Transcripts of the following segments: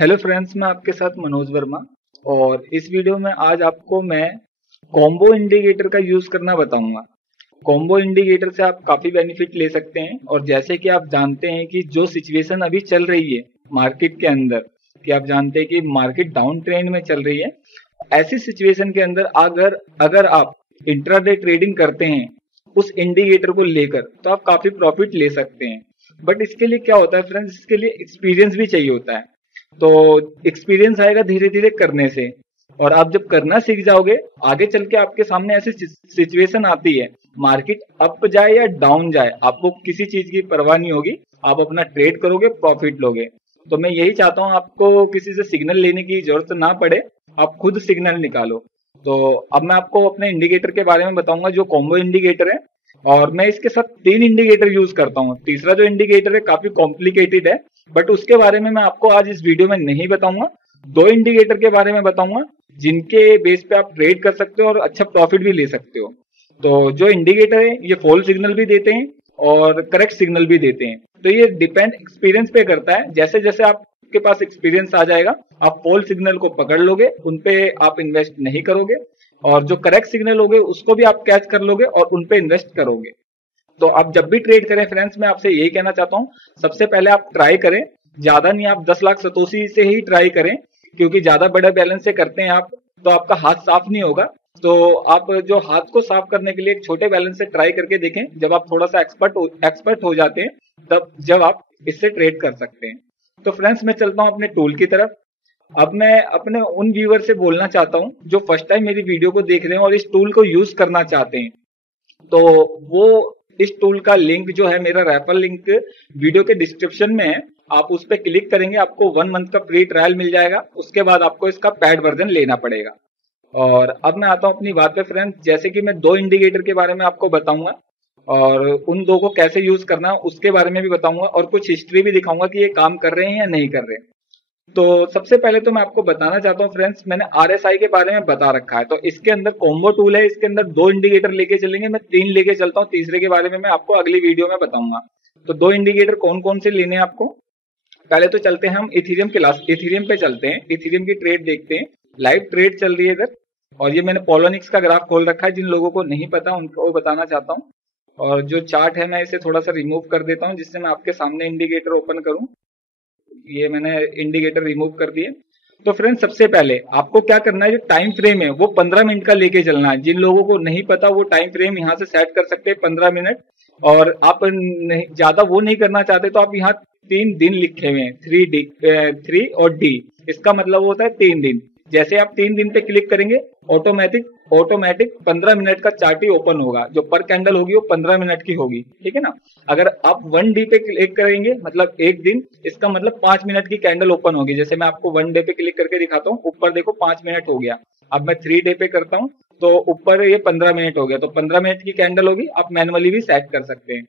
Hello friends, मैं आपके साथ मनोज वर्मा। और इस वीडियो में आज आपको मैं कॉम्बो इंडिकेटर का यूज करना बताऊंगा। कॉम्बो इंडिकेटर से आप काफी बेनिफिट ले सकते हैं। और जैसे कि आप जानते हैं कि जो सिचुएशन अभी चल रही है मार्केट के अंदर, कि आप जानते हैं कि मार्केट डाउन ट्रेंड में चल रही है। ऐसी सिचुएशन के अंदर अगर अगर आप इंट्राडे ट्रेडिंग करते हैं उस इंडिकेटर को लेकर, तो आप काफी प्रॉफिट ले सकते हैं। बट इसके लिए क्या होता है फ्रेंड्स, इसके लिए एक्सपीरियंस भी चाहिए होता है। तो एक्सपीरियंस आएगा धीरे धीरे करने से। और आप जब करना सीख जाओगे, आगे चल के आपके सामने ऐसी सिचुएशन आती है, मार्केट अप जाए या डाउन जाए, आपको किसी चीज की परवाह नहीं होगी। आप अपना ट्रेड करोगे, प्रॉफिट लोगे। तो मैं यही चाहता हूं, आपको किसी से सिग्नल लेने की जरूरत ना पड़े, आप खुद सिग्नल निकालो। तो अब मैं आपको अपने इंडिकेटर के बारे में बताऊंगा, जो कॉम्बो इंडिकेटर है। और मैं इसके साथ 3 इंडिकेटर यूज करता हूँ। तीसरा जो इंडिकेटर है काफी कॉम्प्लिकेटेड है, बट उसके बारे में मैं आपको आज इस वीडियो में नहीं बताऊंगा। 2 इंडिकेटर के बारे में बताऊंगा जिनके बेस पे आप ट्रेड कर सकते हो और अच्छा प्रॉफिट भी ले सकते हो। तो जो इंडिकेटर है ये फॉल सिग्नल भी देते हैं और करेक्ट सिग्नल भी देते हैं। तो ये डिपेंड एक्सपीरियंस पे करता है। जैसे जैसे आपके पास एक्सपीरियंस आ जाएगा, आप फॉल सिग्नल को पकड़ लोगे, उनपे आप इन्वेस्ट नहीं करोगे। और जो करेक्ट सिग्नल होगे उसको भी आप कैच कर लोगे और उनपे इन्वेस्ट करोगे। तो आप जब भी ट्रेड करें फ्रेंड्स, मैं आपसे यही कहना चाहता हूँ, सबसे पहले आप ट्राई करें। ज्यादा नहीं, आप 10 लाख सतोशी से ही ट्राई करें, क्योंकि ज्यादा बड़ा बैलेंस से करते हैं आप तो आपका हाथ साफ नहीं होगा। तो आप जो हाथ को साफ करने के लिए एक छोटे बैलेंस से ट्राई करके देखें। जब आप थोड़ा सा एक्सपर्ट हो जाते हैं, तब जब आप इससे ट्रेड कर सकते हैं। तो फ्रेंड्स, मैं चलता हूँ अपने टूल की तरफ। अब मैं अपने उन व्यूअर से बोलना चाहता हूँ जो फर्स्ट टाइम मेरी वीडियो को देख रहे हैं और इस टूल को यूज करना चाहते हैं। तो वो इस टूल का लिंक जो है, मेरा रेफरल लिंक वीडियो के डिस्क्रिप्शन में है। आप उस पर क्लिक करेंगे, आपको 1 मंथ का फ्री ट्रायल मिल जाएगा। उसके बाद आपको इसका पेड वर्जन लेना पड़ेगा। और अब मैं आता हूँ अपनी बात पे फ्रेंड्स। जैसे कि मैं 2 इंडिकेटर के बारे में आपको बताऊंगा और उन 2 को कैसे यूज करना है उसके बारे में भी बताऊंगा, और कुछ हिस्ट्री भी दिखाऊंगा कि ये काम कर रहे हैं या नहीं कर रहे हैं। तो सबसे पहले तो मैं आपको बताना चाहता हूँ फ्रेंड्स, मैंने आरएसआई के बारे में बता रखा है। तो इसके अंदर कॉम्बो टूल है, इसके अंदर 2 इंडिकेटर लेके चलेंगे। मैं 3 लेके चलता हूँ, तीसरे के बारे में मैं आपको अगली वीडियो में बताऊंगा। तो 2 इंडिकेटर कौन कौन से लेने हैं आपको, पहले तो चलते हैं हम इथीरियम क्लास, इथीरियम पे चलते हैं। इथीरियम की ट्रेड देखते हैं, लाइव ट्रेड चल रही है इधर। और ये मैंने पोलोनिक्स का ग्राफ खोल रखा है, जिन लोगों को नहीं पता उनको बताना चाहता हूँ। और जो चार्ट है मैं इसे थोड़ा सा रिमूव कर देता हूँ, जिससे मैं आपके सामने इंडिकेटर ओपन करूँ। ये मैंने इंडिकेटर रिमूव कर दिए। तो फ्रेंड्स, सबसे पहले आपको क्या करना है, जो टाइम फ्रेम है वो 15 मिनट का लेके चलना है। जिन लोगों को नहीं पता वो टाइम फ्रेम यहाँ से सेट कर सकते हैं 15 मिनट। और आप नहीं ज्यादा वो नहीं करना चाहते तो आप यहाँ 3 दिन लिखे हुए हैं, 3 और डी। इसका मतलब होता है 3 दिन। जैसे आप 3 दिन पे क्लिक करेंगे, ऑटोमेटिक ऑटोमेटिक 15 मिनट का चार्ट ही ओपन होगा। जो पर कैंडल होगी वो 15 मिनट की होगी, ठीक है ना। अगर आप 1 डे पे क्लिक करेंगे, मतलब एक दिन, इसका मतलब 5 मिनट की कैंडल ओपन होगी। जैसे मैं आपको 1 डे पे क्लिक करके दिखाता हूँ, ऊपर देखो 5 मिनट हो गया। अब मैं 3 डे पे करता हूँ तो ऊपर ये 15 मिनट हो गया। तो 15 मिनट की कैंडल होगी, आप मैनुअली भी सेट कर सकते हैं।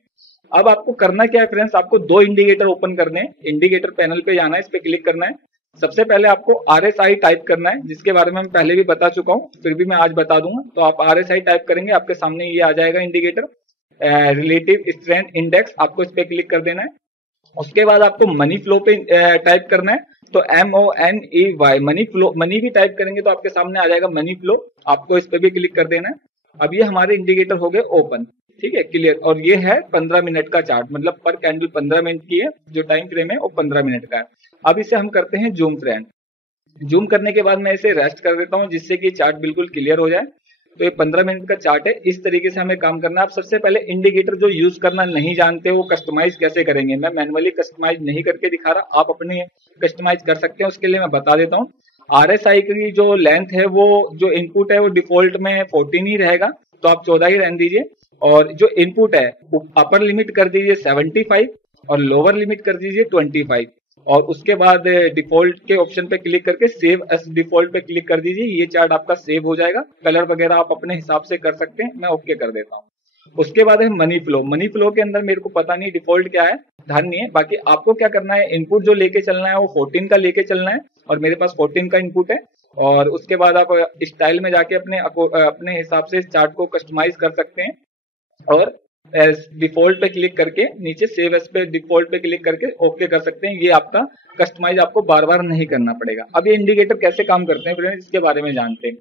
अब आपको करना क्या है फ्रेंड्स, आपको 2 इंडिकेटर ओपन करने हैं। इंडिकेटर पैनल पे जाना है, इस पे क्लिक करना है। सबसे पहले आपको आरएसआई टाइप करना है, जिसके बारे में मैं पहले भी बता चुका हूँ, फिर भी मैं आज बता दूंगा। तो आप आरएसआई टाइप करेंगे, आपके सामने ये आ जाएगा इंडिकेटर, रिलेटिव स्ट्रेंथ इंडेक्स। आपको इस पे क्लिक कर देना है। उसके बाद आपको मनी फ्लो पे टाइप करना है। तो MONEY मनी फ्लो, मनी भी टाइप करेंगे तो आपके सामने आ जाएगा मनी फ्लो। आपको इस पे भी क्लिक कर देना है। अब ये हमारे इंडिकेटर हो गए ओपन, ठीक है, क्लियर। और ये है 15 मिनट का चार्ट, मतलब पर कैंडल 15 मिनट की है, जो टाइम फ्रेम है वो 15 मिनट का है। अब इसे हम करते हैं जूम फ्रेंड। जूम करने के बाद मैं इसे रेस्ट कर देता हूँ, जिससे कि चार्ट बिल्कुल क्लियर हो जाए। तो ये 15 मिनट का चार्ट है, इस तरीके से हमें काम करना है। आप सबसे पहले इंडिकेटर जो यूज करना नहीं जानते वो कस्टमाइज कैसे करेंगे, मैं मैनुअली कस्टमाइज नहीं करके दिखा रहा, आप अपने कस्टमाइज कर सकते हैं। उसके लिए मैं बता देता हूँ। आरएसआई की जो लेंथ है, वो जो इनपुट है वो डिफॉल्ट में 14 ही रहेगा, तो आप 14 ही रहने दीजिए। और जो इनपुट है अपर लिमिट कर दीजिए 75 और लोअर लिमिट कर दीजिए 25। और उसके बाद डिफॉल्ट के ऑप्शन पे क्लिक करके सेव एस डिफॉल्ट पे क्लिक कर दीजिए। ये चार्ट आपका सेव हो जाएगा। कलर वगैरह आप अपने हिसाब से कर सकते हैं, मैं ओके कर देता हूँ। उसके बाद है मनी फ्लो। मनी फ्लो के अंदर मेरे को पता नहीं डिफॉल्ट क्या है, ध्यान नहीं है। बाकी आपको क्या करना है, इनपुट जो लेके चलना है वो 14 का लेके चलना है, और मेरे पास 14 का इनपुट है। और उसके बाद आप स्टाइल में जाके अपने हिसाब से इस चार्ट को कस्टमाइज कर सकते हैं। और डिफॉल्ट पे क्लिक करके नीचे सेव एज पे डिफॉल्ट पे क्लिक करके ओके कर सकते हैं। ये आपका कस्टमाइज आपको बार बार नहीं करना पड़ेगा। अब ये इंडिकेटर कैसे काम करते हैं फ्रेंड्स, इसके बारे में जानते हैं।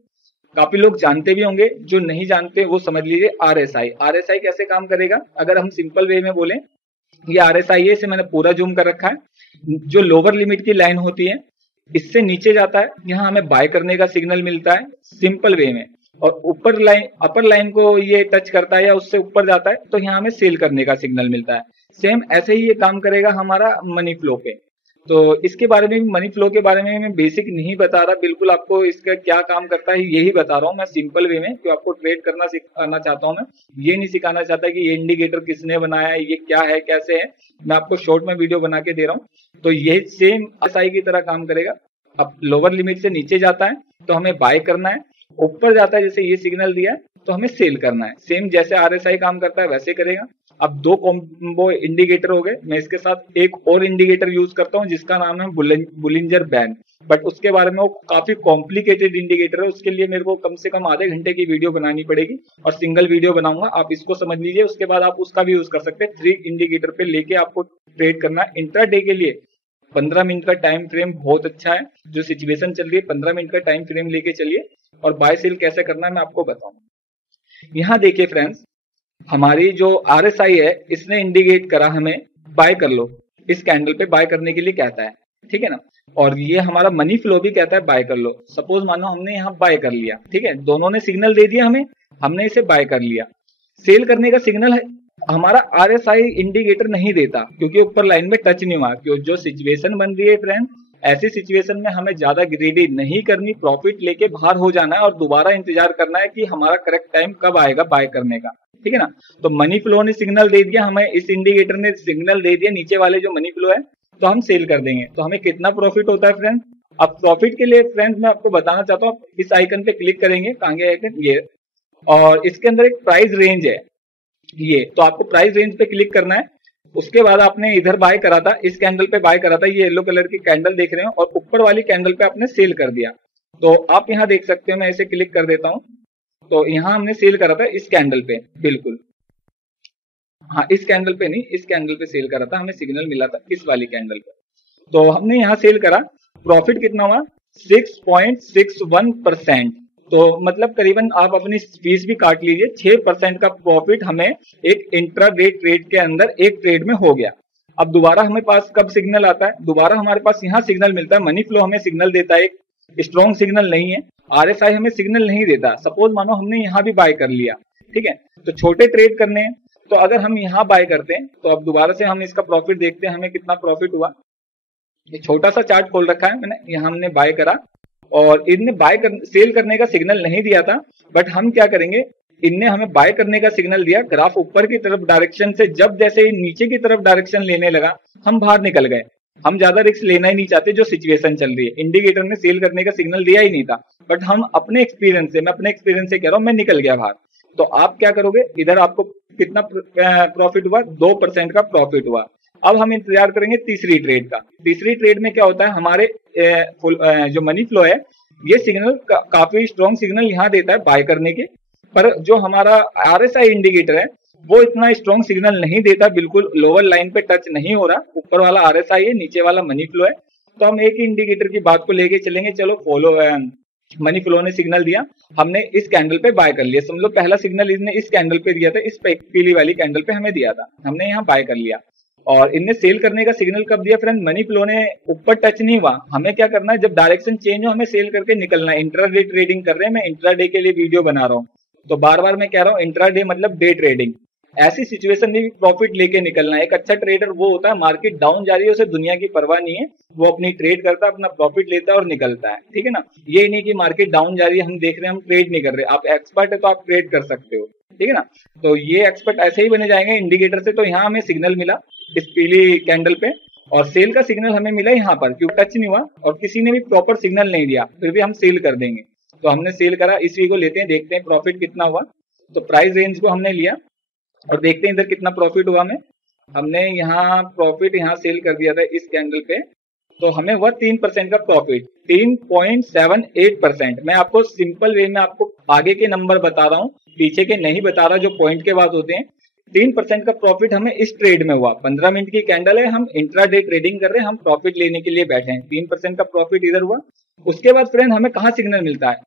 काफी लोग जानते भी होंगे, जो नहीं जानते वो समझ लीजिए आरएसआई। आरएसआई कैसे काम करेगा, अगर हम सिंपल वे में बोले, ये आरएसआई है, इसे मैंने पूरा जूम कर रखा है। जो लोअर लिमिट की लाइन होती है इससे नीचे जाता है, यहाँ हमें बाय करने का सिग्नल मिलता है सिंपल वे में, और ऊपर लाइन अपर लाइन को ये टच करता है या उससे ऊपर जाता है तो यहाँ हमें सेल करने का सिग्नल मिलता है। सेम ऐसे ही ये काम करेगा हमारा मनी फ्लो पे। तो इसके बारे में, मनी फ्लो के बारे में मैं बेसिक नहीं बता रहा, बिल्कुल आपको इसका क्या काम करता है यही बता रहा हूँ मैं सिंपल वे में, क्योंकि आपको ट्रेड करना सिखाना चाहता हूँ मैं, ये नहीं सिखाना चाहता कि ये इंडिकेटर किसने बनाया है, ये क्या है, कैसे है। मैं आपको शॉर्ट में वीडियो बना के दे रहा हूँ। तो ये सेम आरएसआई की तरह काम करेगा। अब लोअर लिमिट से नीचे जाता है तो हमें बाय करना है, ऊपर जाता है जैसे ये सिग्नल दिया है तो हमें सेल करना है। सेम जैसे आरएसआई काम करता है वैसे करेगा। अब दो कॉम्बो इंडिकेटर हो गए, मैं इसके साथ एक और इंडिकेटर यूज करता हूँ जिसका नाम है बुलिंजर बैंड, बट उसके बारे में वो काफी कॉम्प्लिकेटेड इंडिकेटर है, उसके लिए मेरे को कम से कम आधे घंटे की वीडियो बनानी पड़ेगी और सिंगल वीडियो बनाऊंगा। आप इसको समझ लीजिए, उसके बाद आप उसका भी यूज कर सकते हैं। 3 इंडिकेटर पे लेके आपको ट्रेड करना है। इंट्राडे के लिए 15 मिनट का टाइम फ्रेम बहुत अच्छा है, जो सिचुएशन चल रही है 15 मिनट का टाइम फ्रेम लेके चलिए, और बाय सेल कैसे करना है मैं आपको बताऊंगा। यहाँ देखिए फ्रेंड्स, हमारी जो आरएसआई है इसने इंडिकेट करा हमें बाय कर लो, इस कैंडल पे बाय करने के लिए कहता है, ठीक है ना। और ये हमारा मनी फ्लो भी कहता है बाय कर लो। सपोज मानो हमने यहाँ बाय कर लिया, ठीक है, दोनों ने सिग्नल दे दिया हमें, हमने इसे बाय कर लिया। सेल करने का सिग्नल है हमारा आरएसआई इंडिकेटर नहीं देता, क्योंकि ऊपर लाइन में टच नहीं हुआ। क्यों, जो सिचुएशन बन रही है फ्रेंड, ऐसी सिचुएशन में हमें ज्यादा ग्रेडी नहीं करनी, प्रॉफिट लेके बाहर हो जाना है और दोबारा इंतजार करना है कि हमारा करेक्ट टाइम कब आएगा बाय करने का, ठीक है ना। तो मनी फ्लो ने सिग्नल दे दिया हमें, इस इंडिकेटर ने सिग्नल दे दिया, नीचे वाले जो मनी फ्लो है, तो हम सेल कर देंगे। तो हमें कितना प्रॉफिट होता है फ्रेंड। अब प्रॉफिट के लिए फ्रेंड्स मैं आपको बताना चाहता हूँ, इस आइकन पे क्लिक करेंगे, कहाँ गया आइकन, ये, और इसके अंदर एक प्राइस रेंज है ये, तो आपको प्राइस रेंज पे क्लिक करना है। उसके बाद आपने इधर बाय करा था, इस कैंडल पे बाय करा था, ये येलो कलर की कैंडल देख रहे हो, और ऊपर वाली कैंडल पे आपने सेल कर दिया। तो आप यहाँ देख सकते हो, मैं इसे क्लिक कर देता हूँ, तो यहाँ हमने सेल करा था इस कैंडल पे, बिल्कुल, हाँ इस कैंडल पे नहीं, इस कैंडल पे सेल करा था, हमें सिग्नल मिला था इस वाली कैंडल पे, तो हमने यहाँ सेल करा। प्रॉफिट कितना हुआ, 6.61%। तो मतलब करीबन आप अपनी फीस भी काट लीजिए, 6% का प्रॉफिट हमें एक इंट्राडे ट्रेड के अंदर एक ट्रेड में हो गया। अब दोबारा हमें पास कब सिग्नल आता है, दोबारा हमारे पास यहाँ सिग्नल मिलता है, मनी फ्लो हमें सिग्नल देता है, एक स्ट्रॉन्ग सिग्नल नहीं है, आरएसआई हमें सिग्नल नहीं देता। सपोज मानो हमने यहाँ भी बाय कर लिया, ठीक है, तो छोटे ट्रेड करने हैं, तो अगर हम यहाँ बाय करते हैं तो अब दोबारा से हम इसका प्रॉफिट देखते हैं, हमें कितना प्रॉफिट हुआ। ये छोटा सा चार्ट खोल रखा है मैंने, यहाँ हमने बाय करा और इनने सेल करने का सिग्नल नहीं दिया था, बट हम क्या करेंगे, इनने हमें बाय करने का सिग्नल दिया। ग्राफ ऊपर की तरफ डायरेक्शन से जब जैसे ही नीचे की तरफ डायरेक्शन लेने लगा, हम बाहर निकल गए। हम ज्यादा रिस्क लेना ही नहीं चाहते, जो सिचुएशन चल रही है। इंडिकेटर ने सेल करने का सिग्नल दिया ही नहीं था, बट हम अपने एक्सपीरियंस से, मैं अपने एक्सपीरियंस से कह रहा हूँ, मैं निकल गया बाहर। तो आप क्या करोगे, इधर आपको कितना प्रॉफिट हुआ, 2% का प्रॉफिट हुआ। अब हम इंतजार करेंगे तीसरी ट्रेड का। तीसरी ट्रेड में क्या होता है, हमारे जो मनी फ्लो है, ये सिग्नल काफी स्ट्रॉन्ग सिग्नल यहाँ देता है बाय करने के, पर जो हमारा आरएसआई इंडिकेटर है वो इतना स्ट्रॉन्ग सिग्नल नहीं देता, बिल्कुल लोअर लाइन पे टच नहीं हो रहा। ऊपर वाला आरएसआई है, नीचे वाला मनी फ्लो है। तो हम एक ही इंडिकेटर की बात को लेके चलेंगे। चलो फॉलो, मनी फ्लो ने सिग्नल दिया, हमने इस कैंडल पे बाय कर लिया। समझ लो पहला सिग्नल इसने इस कैंडल पे दिया था, इस पीली वाली कैंडल पे हमें दिया था, हमने यहाँ बाय कर लिया। और इनने सेल करने का सिग्नल कब दिया फ्रेंड, मनी फ्लो ने ऊपर टच नहीं हुआ। हमें क्या करना है, जब डायरेक्शन चेंज हो हमें सेल करके निकलना है। इंट्राडे ट्रेडिंग कर रहे हैं, मैं इंट्राडे के लिए वीडियो बना रहा हूँ, तो बार बार मैं कह रहा हूँ इंट्राडे मतलब डे ट्रेडिंग। ऐसी सिचुएशन में भी प्रॉफिट लेके निकलना है। एक अच्छा ट्रेडर वो होता है, मार्केट डाउन जा रही है उसे दुनिया की परवाह नहीं है, वो अपनी ट्रेड करता है, अपना प्रॉफिट लेता है और निकलता है, ठीक है ना। ये नहीं कि मार्केट डाउन जा रही है, हम देख रहे हैं, हम ट्रेड नहीं कर रहे। आप एक्सपर्ट है तो आप ट्रेड कर सकते हो, ठीक है ना। तो ये एक्सपर्ट ऐसे ही बने जाएंगे इंडिकेटर से। तो यहाँ हमें सिग्नल मिला इस पीली कैंडल पे, और सेल का सिग्नल हमें मिला यहाँ पर, क्योंकि टच नहीं हुआ और किसी ने भी प्रॉपर सिग्नल नहीं दिया, फिर भी हम सेल कर देंगे। तो हमने सेल करा, इसी को लेते हैं, देखते हैं प्रॉफिट कितना हुआ। तो प्राइस रेंज को हमने लिया और देखते हैं इधर कितना प्रॉफिट हुआ हमें। हमने यहाँ प्रॉफिट यहाँ सेल कर दिया था इस कैंडल पे, तो हमें हुआ 3% का प्रॉफिट, 3.78%। मैं आपको सिंपल वे में आपको आगे के नंबर बता रहा हूँ, पीछे के नहीं बता रहा, जो पॉइंट के बाद होते हैं। 3% का प्रॉफिट हमें इस ट्रेड में हुआ। 15 मिनट की कैंडल है, हम इंट्राडे ट्रेडिंग कर रहे हैं, हम प्रॉफिट लेने के लिए बैठे हैं, 3% का प्रॉफिट इधर हुआ। उसके बाद फ्रेंड हमें कहाँ सिग्नल मिलता है,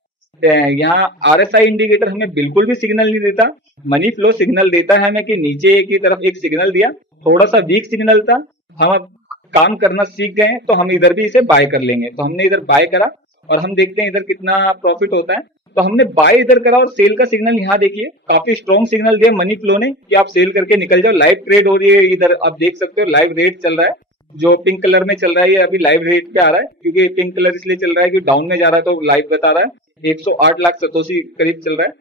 यहाँ आरएसआई इंडिकेटर हमें बिल्कुल भी सिग्नल नहीं देता, मनी फ्लो सिग्नल देता है हमें कि नीचे की तरफ एक सिग्नल दिया, थोड़ा सा वीक सिग्नल था, हम अब काम करना सीख गए हैं तो हम इधर भी इसे बाय कर लेंगे। तो हमने इधर बाय करा और हम देखते हैं इधर कितना प्रॉफिट होता है। तो हमने बाय इधर करा और सेल का सिग्नल यहाँ देखिए, काफी स्ट्रॉन्ग सिग्नल दिया मनी फ्लो ने कि आप सेल करके निकल जाओ। लाइव ट्रेड हो रही है, इधर आप देख सकते हो लाइव रेट चल रहा है, जो पिंक कलर में चल रहा है ये अभी लाइव रेट पे आ रहा है, क्योंकि पिंक कलर इसलिए चल रहा है कि डाउन में जा रहा है तो लाइव बता रहा है 108 लाख सतोशी करीब चल रहा है।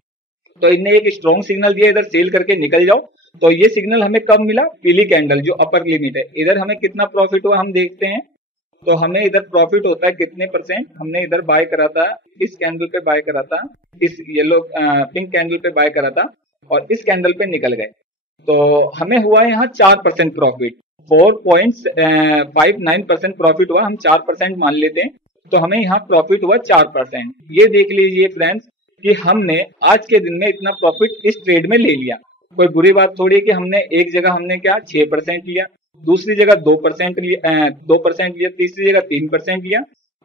तो इनने एक स्ट्रॉन्ग सिग्नल दिया इधर सेल करके निकल जाओ। तो ये सिग्नल हमें कब मिला, पीली कैंडल जो अपर लिमिट है, इधर हमें कितना प्रॉफिट हुआ हम देखते हैं। तो हमें इधर प्रॉफिट होता है कितने %, हमने इधर बाय करा था, इस कैंडल पे बाय करा था, इस येलो पिंक कैंडल पे बाय करा था और इस कैंडल पे निकल गए। तो हमें हुआ यहाँ 4% प्रॉफिट, 4.59% प्रॉफिट हुआ, हम 4% मान लेते हैं। तो हमें यहाँ प्रॉफिट हुआ 4%। ये देख लीजिए फ्रेंड्स कि हमने आज के दिन में इतना प्रॉफिट इस ट्रेड में ले लिया। कोई बुरी बात थोड़ी है कि हमने एक जगह हमने क्या 6% लिया, दूसरी जगह 2% लिया, 2% लिया, तीसरी जगह 3% लिया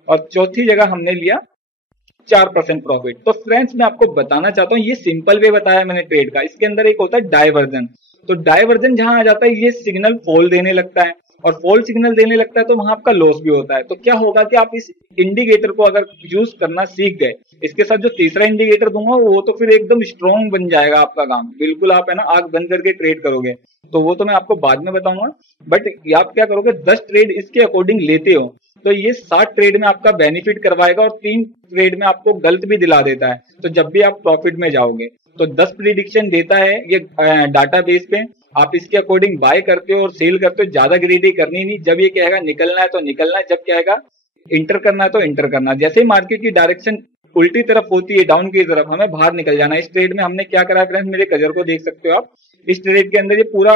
और चौथी जगह हमने लिया 4% प्रॉफिट। तो फ्रेंड्स मैं आपको बताना चाहता हूँ, ये सिंपल वे बताया मैंने ट्रेड का। इसके अंदर एक होता है डाइवर्जन। तो डाइवर्जन जहां आ जाता है ये सिग्नल फॉल देने लगता है और फॉल सिग्नल देने लगता है तो वहां आपका लॉस भी होता है। तो क्या होगा कि आप इस इंडिकेटर को अगर यूज करना सीख गए, इसके साथ जो तीसरा इंडिकेटर दूंगा वो तो फिर एकदम स्ट्रॉन्ग बन जाएगा आपका काम, बिल्कुल आप है ना आंख बंद करके ट्रेड करोगे। तो वो तो मैं आपको बाद में बताऊंगा, बट आप क्या करोगे 10 ट्रेड इसके अकॉर्डिंग लेते हो तो ये 60 ट्रेड में आपका बेनिफिट करवाएगा और 3 ट्रेड में आपको गलत भी दिला देता है। तो जब भी आप प्रॉफिट में जाओगे तो 10 प्रिडिक्शन देता है ये डाटा बेस पे, आप इसके अकॉर्डिंग बाय करते हो और सेल करते हो। ज्यादा ग्रीडी करनी नहीं, जब ये कहेगा निकलना है तो निकलना है, जब कहेगा इंटर करना है तो इंटर करना। जैसे ही मार्केट की डायरेक्शन उल्टी तरफ होती है डाउन की तरफ, हमें बाहर निकल जाना। इस ट्रेड में हमने क्या करा फ्रेंड्स, मेरे कजर को देख सकते हो आप, इस ट्रेड के अंदर ये पूरा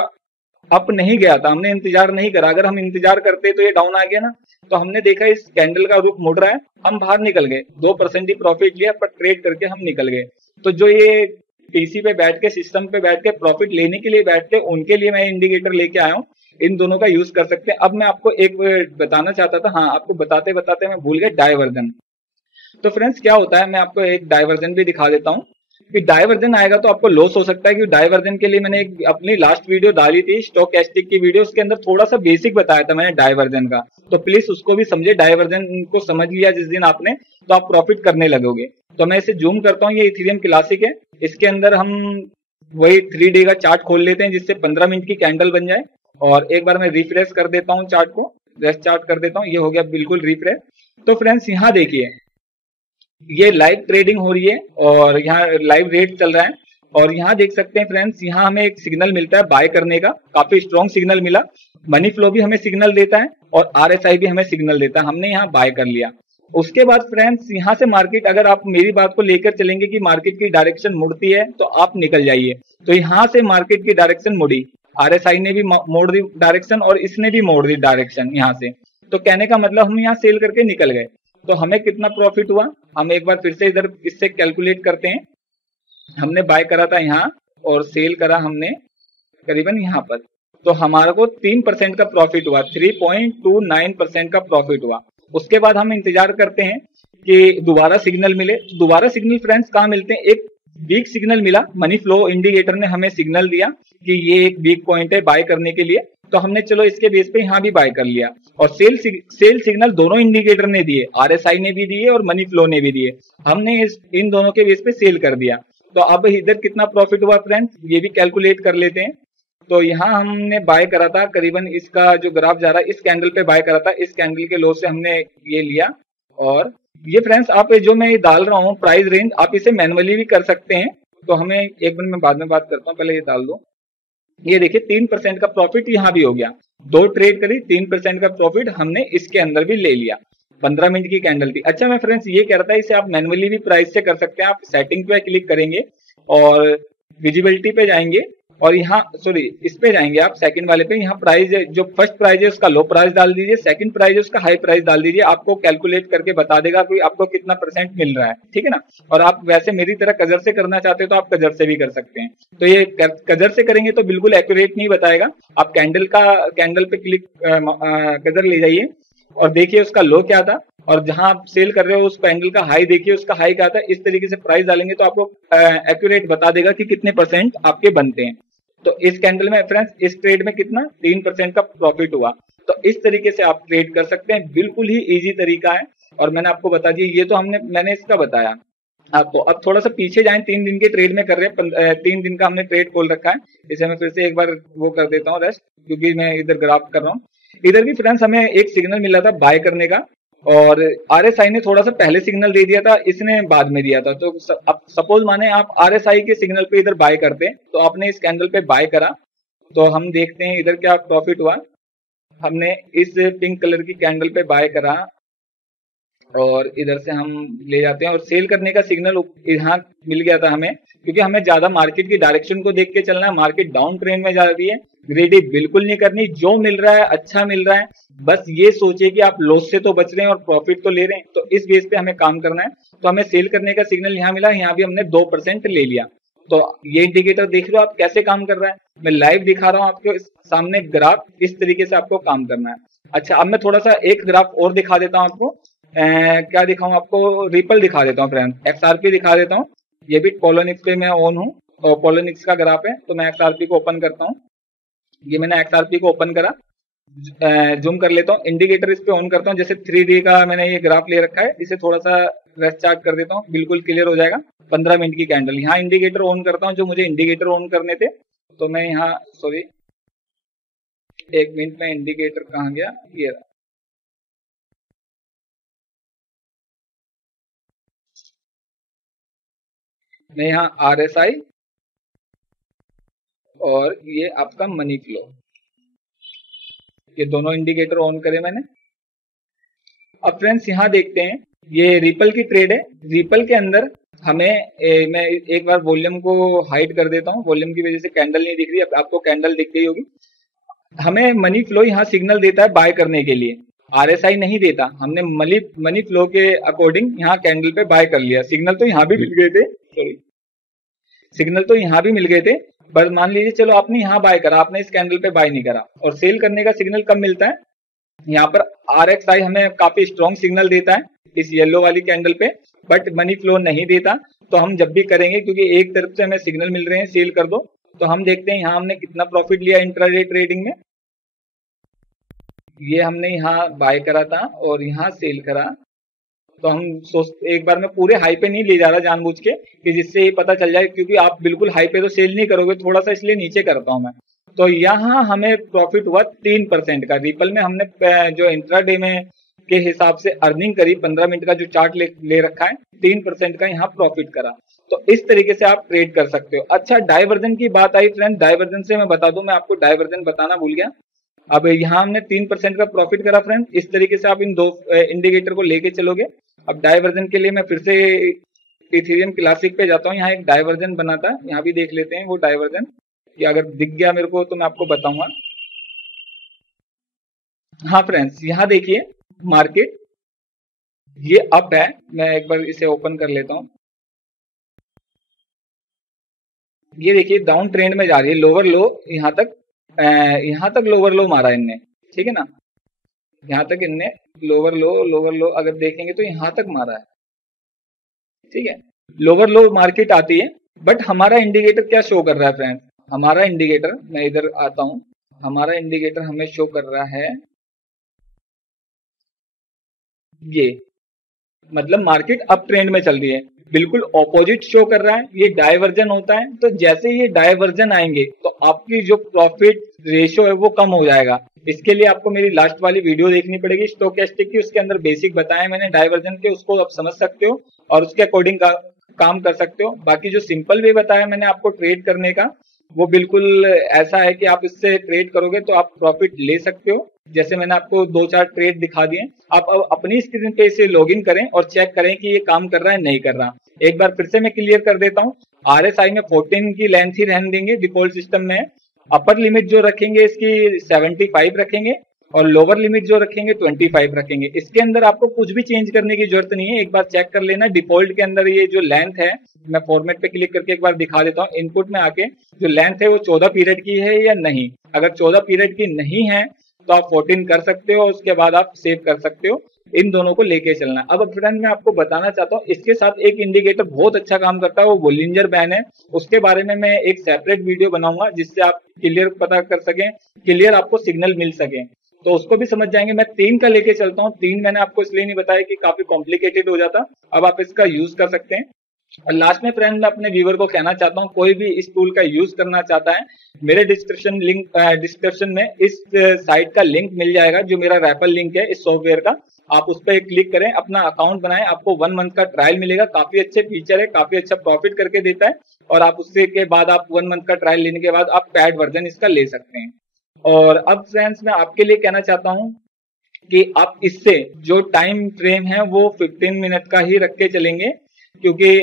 अप नहीं गया था, हमने इंतजार नहीं करा। अगर हम इंतजार करते तो ये डाउन आ गया ना। तो हमने देखा इस कैंडल का रुख मुड़ रहा है, हम बाहर निकल गए, 2% ही प्रॉफिट लिया पर ट्रेड करके हम निकल गए। तो जो ये पीसी पे बैठ के सिस्टम पे बैठ के प्रॉफिट लेने के लिए बैठते हैं उनके लिए मैं इंडिकेटर लेके आया हूँ, इन दोनों का यूज कर सकते हैं। अब मैं आपको एक बताना चाहता था, हाँ आपको बताते बताते मैं भूल गया, डाइवर्जन। तो फ्रेंड्स क्या होता है, मैं आपको एक डाइवर्जन भी दिखा देता हूँ कि डाइवर्जन आएगा तो आपको लॉस हो सकता है। कि डाइवर्जन के लिए मैंने एक अपनी लास्ट वीडियो डाली थी स्टोकेस्टिक की वीडियो, उसके अंदर थोड़ा सा बेसिक बताया था मैंने डाइवर्जन का, तो प्लीज उसको भी समझे। डाइवर्जन को समझ लिया जिस दिन आपने तो आप प्रॉफिट करने लगोगे। तो मैं इसे जूम करता हूँ, ये इथेरियम क्लासिक है, इसके अंदर हम वही 3 डे का चार्ट खोल लेते हैं जिससे 15 मिनट की कैंडल बन जाए। और एक बार मैं रिफ्रेश कर देता हूँ चार्ट को, रेस्ट चार्ट कर देता हूँ, ये हो गया बिल्कुल रिफ्रेश। तो फ्रेंड्स यहाँ देखिए ये लाइव ट्रेडिंग हो रही है और यहाँ लाइव रेट चल रहा है और यहाँ देख सकते हैं फ्रेंड्स, यहाँ हमें एक सिग्नल मिलता है बाय करने का, काफी स्ट्रॉन्ग सिग्नल मिला। मनी फ्लो भी हमें सिग्नल देता है और आरएसआई भी हमें सिग्नल देता है, हमने यहाँ बाय कर लिया। उसके बाद फ्रेंड्स यहाँ से मार्केट, अगर आप मेरी बात को लेकर चलेंगे कि मार्केट की डायरेक्शन मुड़ती है तो आप निकल जाइए। तो यहाँ से मार्केट की डायरेक्शन मुड़ी, आरएसआई ने भी मोड़ दी डायरेक्शन और इसने भी मोड़ दी डायरेक्शन यहाँ से। तो कहने का मतलब हम यहाँ सेल करके निकल गए। तो हमें कितना प्रॉफिट हुआ, हम एक बार फिर से इधर इससे कैलकुलेट करते हैं। हमने बाय करा था यहाँ और सेल करा हमने करीबन यहाँ पर, तो हमारे को 3% का प्रॉफिट हुआ, 3.29% का प्रॉफिट हुआ। उसके बाद हम इंतजार करते हैं कि दोबारा सिग्नल मिले। दोबारा सिग्नल फ्रेंड्स कहाँ मिलते हैं, एक वीक सिग्नल मिला, मनी फ्लो इंडिकेटर ने हमें सिग्नल दिया कि ये एक वीक पॉइंट है बाय करने के लिए। तो हमने चलो इसके बेस पे यहाँ भी बाय कर लिया और सेल सिग्नल दोनों इंडिकेटर ने दिए, आरएसआई ने भी दिए और मनी फ्लो ने भी दिए। हमने इन दोनों के बेस पे सेल कर दिया। तो अब इधर कितना प्रॉफिट हुआ फ्रेंड्स, ये भी कैलकुलेट कर लेते हैं। तो यहाँ हमने बाय करा था करीबन, इसका जो ग्राफ जा रहा है इस कैंडल पे बाय करा था, इस कैंडल के लो से हमने ये लिया। और ये फ्रेंड्स आप जो मैं डाल रहा हूँ प्राइस रेंज, आप इसे मैनुअली भी कर सकते हैं। तो हमें एक मिनट में बाद में बात करता हूँ, पहले ये डाल दो। ये देखिए 3% का प्रॉफिट यहाँ भी हो गया, 2 ट्रेड करी, 3% का प्रॉफिट हमने इसके अंदर भी ले लिया। 15 मिनट की कैंडल थी। अच्छा मैं फ्रेंड्स ये कह रहा था, इसे आप मैनुअली भी प्राइस से कर सकते हैं। आप सेटिंग पे क्लिक करेंगे और विजिबिलिटी पे जाएंगे और यहाँ सॉरी इस पे जाएंगे आप सेकंड वाले पे, यहाँ प्राइस है, जो फर्स्ट प्राइस है उसका लो प्राइस डाल दीजिए, सेकंड प्राइस है उसका हाई प्राइस डाल दीजिए, आपको कैलकुलेट करके बता देगा कि आपको कितना परसेंट मिल रहा है, ठीक है ना। और आप वैसे मेरी तरह कजर से करना चाहते हो तो आप कजर से भी कर सकते हैं। तो ये कजर से करेंगे तो बिल्कुल एक्यूरेट नहीं बताएगा। आप कैंडल पे क्लिक कजर ले जाइए और देखिए उसका लो क्या था, और जहां आप सेल कर रहे हो उस कैंडल का हाई देखिए उसका हाई क्या था। इस तरीके से प्राइस डालेंगे तो आपको एक्यूरेट बता देगा कि कितने परसेंट आपके बनते हैं। तो इस कैंडल में फ्रेंड्स इस ट्रेड में कितना 3% का प्रॉफिट हुआ। तो इस तरीके से आप ट्रेड कर सकते हैं, बिल्कुल ही इजी तरीका है। और मैंने आपको बता दिया, ये तो मैंने इसका बताया आपको। अब थोड़ा सा पीछे जाएं, 3 दिन के ट्रेड में कर रहे हैं, 3 दिन का हमने ट्रेड खोल रखा है। इसे मैं फिर से एक बार वो कर देता हूँ रेस्ट, क्योंकि मैं इधर ग्राफ कर रहा हूँ। इधर भी फ्रेंड्स हमें एक सिग्नल मिला था बाय करने का, और RSI ने थोड़ा सा पहले सिग्नल दे दिया था, इसने बाद में दिया था। तो अब सपोज माने आप RSI के सिग्नल पे इधर बाय करते हैं, तो आपने इस कैंडल पे बाय करा, तो हम देखते हैं इधर क्या प्रॉफिट हुआ। हमने इस पिंक कलर की कैंडल पे बाय करा और इधर से हम ले जाते हैं, और सेल करने का सिग्नल यहाँ मिल गया था हमें, क्योंकि हमें ज्यादा मार्केट की डायरेक्शन को देख के चलना है। मार्केट डाउन ट्रेंड में जा रही है, ग्रेडी बिल्कुल नहीं करनी, जो मिल रहा है अच्छा मिल रहा है, बस ये सोचिए कि आप लॉस से तो बच रहे हैं और प्रॉफिट तो ले रहे हैं। तो इस बेस पे हमें काम करना है। तो हमें सेल करने का सिग्नल यहाँ मिला, यहाँ भी हमने 2% ले लिया। तो ये इंडिकेटर देख लो आप कैसे काम कर रहा है, मैं लाइव दिखा रहा हूँ आपके सामने ग्राफ, इस तरीके से आपको काम करना है। अच्छा, अब मैं थोड़ा सा एक ग्राफ और दिखा देता हूँ आपको। क्या दिखाऊं आपको, रिपल दिखा देता हूँ फ्रेंड, XRP दिखा देता हूँ। ये भी पोलोनिक्स पे मैं ऑन हूँ और पोलोनिक्स का ग्राफ है, तो मैं XRP को ओपन करता हूँ। ये मैंने XRP को ओपन करा, जूम कर लेता हूँ, इंडिकेटर इस पे ऑन करता हूँ। जैसे 3D का मैंने ये ग्राफ ले रखा है, इसे थोड़ा सा रेस्ट चार्ट कर देता हूँ, बिल्कुल क्लियर हो जाएगा। 15 मिनट की कैंडल, यहाँ इंडिकेटर ऑन करता हूँ, जो मुझे इंडिकेटर ऑन करने थे। तो मैं यहाँ सॉरी 1 मिनट में इंडिकेटर कहाँ गया, ये मैं यहाँ RSI और ये आपका मनी फ्लो, ये दोनों इंडिकेटर ऑन करे मैंने। अब फ्रेंड्स यहाँ देखते हैं, ये रिपल की ट्रेड है। रिपल के अंदर हमें मैं एक बार वॉल्यूम को हाइड कर देता हूँ, वॉल्यूम की वजह से कैंडल नहीं दिख रही, अब आपको कैंडल दिख गई होगी। हमें मनी फ्लो यहाँ सिग्नल देता है बाय करने के लिए, RSI नहीं देता। हमने मनी फ्लो के अकॉर्डिंग यहाँ कैंडल पे बाय कर लिया। सिग्नल तो यहाँ भी मिल गए थे, सॉरी सिग्नल तो यहाँ भी मिल गए थे, पर मान लीजिए चलो आपने यहाँ बाय करा, आपने इस कैंडल पे बाय नहीं करा। और सेल करने का सिग्नल कब मिलता है, यहाँ पर RXI हमें काफी स्ट्रॉन्ग सिग्नल देता है इस येलो वाली कैंडल पे, बट मनी फ्लो नहीं देता। तो हम जब भी करेंगे, क्योंकि एक तरफ से हमें सिग्नल मिल रहे हैं सेल कर दो, तो हम देखते हैं यहाँ हमने कितना प्रॉफिट लिया इंट्राडे ट्रेडिंग में। ये हमने यहाँ बाय करा था और यहाँ सेल करा। तो हम सोचते, एक बार मैं पूरे हाई पे नहीं ले जा रहा जानबूझ के, कि जिससे ये पता चल जाए, क्योंकि आप बिल्कुल हाई पे तो सेल नहीं करोगे, थोड़ा सा इसलिए नीचे करता हूं मैं। तो यहाँ हमें प्रॉफिट हुआ 3% का। रिपल में हमने जो इंट्राडे में के हिसाब से अर्निंग करी, 15 मिनट का जो चार्ट ले रखा है, 3% का यहाँ प्रॉफिट करा। तो इस तरीके से आप ट्रेड कर सकते हो। अच्छा, डाइवर्जन की बात आई फ्रेंड, डाइवर्जन से मैं बता दूं, मैं आपको डाइवर्जन बताना भूल गया। अब यहाँ हमने 3% का प्रॉफिट करा फ्रेंड, इस तरीके से आप इन दो इंडिकेटर को लेके चलोगे। अब डाइवर्जन के लिए मैं फिर से इथेरियम क्लासिक पे जाता हूँ, यहाँ एक डाइवर्जन बना था, यहाँ भी देख लेते हैं वो डाइवर्जन, कि अगर दिख गया मेरे को तो मैं आपको बताऊंगा। हाँ फ्रेंड्स, यहाँ देखिए मार्केट ये अप है, मैं एक बार इसे ओपन कर लेता हूँ। ये देखिए डाउन ट्रेंड में जा रही है, लोअर लो यहाँ तक लोअर लो मारा इनने, ठीक है ना। यहाँ तक इनने लोअर लो अगर देखेंगे तो यहाँ तक मारा है, ठीक है। लोअर लो मार्केट आती है, बट हमारा इंडिकेटर क्या शो कर रहा है फ्रेंड्स, हमारा इंडिकेटर, मैं इधर आता हूं, हमारा इंडिकेटर हमें शो कर रहा है ये, मतलब मार्केट अप ट्रेंड में चल रही है, बिल्कुल ऑपोजिट शो कर रहा है। ये डाइवर्जन होता है, तो जैसे ये डाइवर्जन आएंगे तो आपकी जो प्रॉफिट रेशियो है वो कम हो जाएगा। इसके लिए आपको मेरी लास्ट वाली वीडियो देखनी पड़ेगी स्टोकेस्टिक की, उसके अंदर बेसिक बताया मैंने डाइवर्जन के, उसको आप समझ सकते हो और उसके अकॉर्डिंग काम कर सकते हो। बाकी जो सिंपल वे बताया मैंने आपको ट्रेड करने का, वो बिल्कुल ऐसा है कि आप इससे ट्रेड करोगे तो आप प्रॉफिट ले सकते हो। जैसे मैंने आपको 2-4 ट्रेड दिखा दिए, आप अब अपनी स्क्रीन पे इसे लॉगिन करें और चेक करें कि ये काम कर रहा है नहीं कर रहा। एक बार फिर से मैं क्लियर कर देता हूँ, RSI में 14 की लेंथ ही रहने देंगे, डिफॉल्ट सिस्टम में। अपर लिमिट जो रखेंगे इसकी 75 रखेंगे और लोअर लिमिट जो रखेंगे 25 रखेंगे। इसके अंदर आपको कुछ भी चेंज करने की जरूरत नहीं है, एक बार चेक कर लेना। डिफॉल्ट के अंदर ये जो लेंथ है, मैं फॉर्मेट पे क्लिक करके एक बार दिखा देता हूँ। इनपुट में आके जो लेंथ है वो 14 पीरियड की है या नहीं। अगर 14 पीरियड की नहीं है तो आप 14 कर सकते हो, उसके बाद आप सेव कर सकते हो। इन दोनों को लेके चलना। अब फ्रेंड मैं आपको बताना चाहता हूँ, इसके साथ एक इंडिकेटर बहुत अच्छा काम करता है, वो बोलिंजर बैंड है। उसके बारे में मैं एक सेपरेट वीडियो बनाऊंगा जिससे आप क्लियर पता कर सकें, क्लियर आपको सिग्नल मिल सके, तो उसको भी समझ जाएंगे। मैं 3 का लेके चलता हूँ। 3 मैंने आपको इसलिए नहीं बताया कि काफी कॉम्प्लिकेटेड हो जाता। अब आप इसका यूज कर सकते हैं। और लास्ट में फ्रेंड मैं अपने व्यूअर को कहना चाहता हूँ, कोई भी इस टूल का यूज करना चाहता है, मेरे डिस्क्रिप्शन में इस साइट का लिंक मिल जाएगा, जो मेरा रेफरल लिंक है इस सॉफ्टवेयर का। आप उस पर क्लिक करें, अपना अकाउंट बनाएं, आपको 1 मंथ का ट्रायल मिलेगा। काफी अच्छे फीचर है, काफी अच्छा प्रॉफिट करके देता है। और आप उससे के बाद आप 1 मंथ का ट्रायल लेने के बाद आप पेड वर्जन इसका ले सकते हैं। और अब फ्रेंड्स मैं आपके लिए कहना चाहता हूं कि आप इससे जो टाइम फ्रेम है वो 15 मिनट का ही रख के चलेंगे, क्योंकि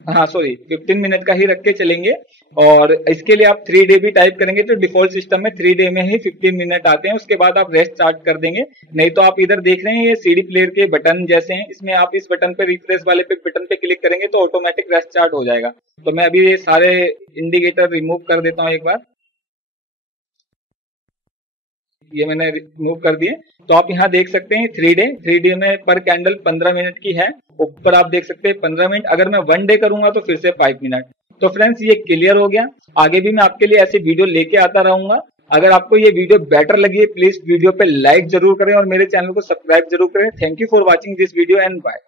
15 मिनट का ही रख के चलेंगे। और इसके लिए आप 3 डे भी टाइप करेंगे तो डिफॉल्ट सिस्टम में 3 डे में ही 15 मिनट आते हैं। उसके बाद आप रेस्ट स्टार्ट कर देंगे। नहीं तो आप इधर देख रहे हैं ये सीडी प्लेयर के बटन जैसे हैं, इसमें आप इस बटन पे रिफ्रेश वाले पे बटन पे क्लिक करेंगे तो ऑटोमेटिक रेस्ट स्टार्ट हो जाएगा। तो मैं अभी ये सारे इंडिकेटर रिमूव कर देता हूँ एक बार। ये मैंने रिमूव कर दिए। तो आप यहाँ देख सकते हैं 3 डे में पर कैंडल 15 मिनट की है। ऊपर आप देख सकते हैं 15 मिनट। अगर मैं 1 डे करूंगा तो फिर से 5 मिनट। तो फ्रेंड्स ये क्लियर हो गया। आगे भी मैं आपके लिए ऐसे वीडियो लेके आता रहूंगा। अगर आपको ये वीडियो बेटर लगी है प्लीज वीडियो पे लाइक जरूर करें और मेरे चैनल को सब्सक्राइब जरूर करें। Thank you for watching this video and bye.